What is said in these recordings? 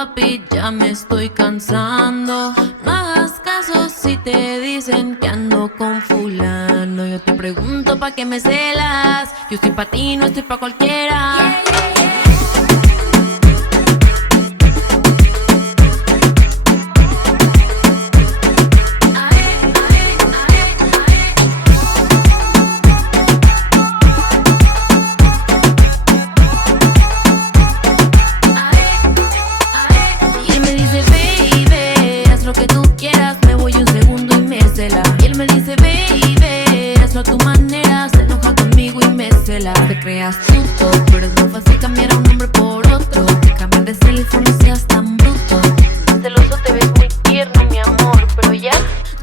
papi, ya me estoy cansando. No hagas caso si te dicen que ando con fulano. Yo te pregunto pa' qué me celas. Yo estoy pa' ti, no estoy pa' cualquiera. Y él me dice, baby, hazlo a tu manera. Se enoja conmigo y me cela. Te creas tuto, pero es muy fácil cambiar a un hombre por otro. Que cambiar de teléfono seas tan bruto. Celoso te ves muy tierno, mi amor, pero ya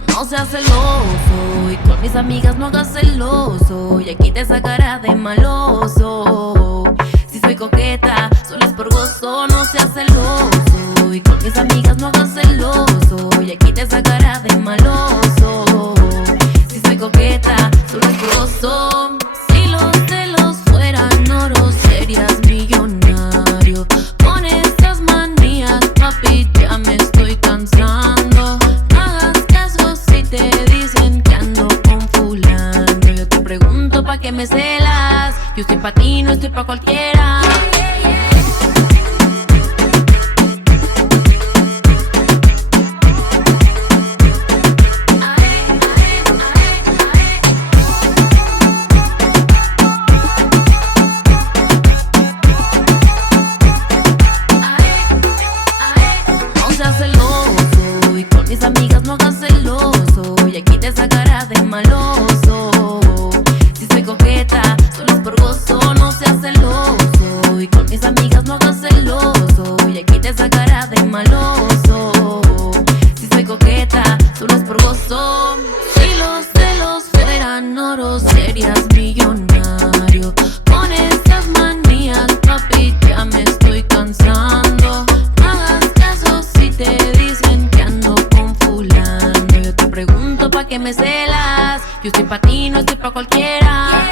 no seas celoso. Y con mis amigas no hagas celoso. Y aquí te sacará de maloso. Si soy coqueta, solo es por gozo. No seas celoso. Y con mis amigas no hagas celoso. Y aquí te sacará de maloso. Si soy coqueta, solo es por gozo. Si los celos fueran oro, serías millonario. Con estas manías, papi, ya me estoy cansando. No hagas caso si te dicen que ando con fulano. Yo te pregunto pa' qué me celas. Yo estoy pa' ti, no estoy pa' cualquiera. Celoso, y con mis amigas no hagas celoso. Y aquí te sacará de maloso. Si soy coqueta, solo es por gozo. No seas celoso. Y con mis amigas no hagas celoso. Y aquí te sacará de maloso. Si soy coqueta, solo es por gozo. Si los celos fueran oro, serías millonario. Con estas manías, papi, ya me estoy cansando. Te dicen que ando con fulano. Yo te pregunto pa' qué me celas. Yo estoy pa' ti, no estoy pa' cualquiera.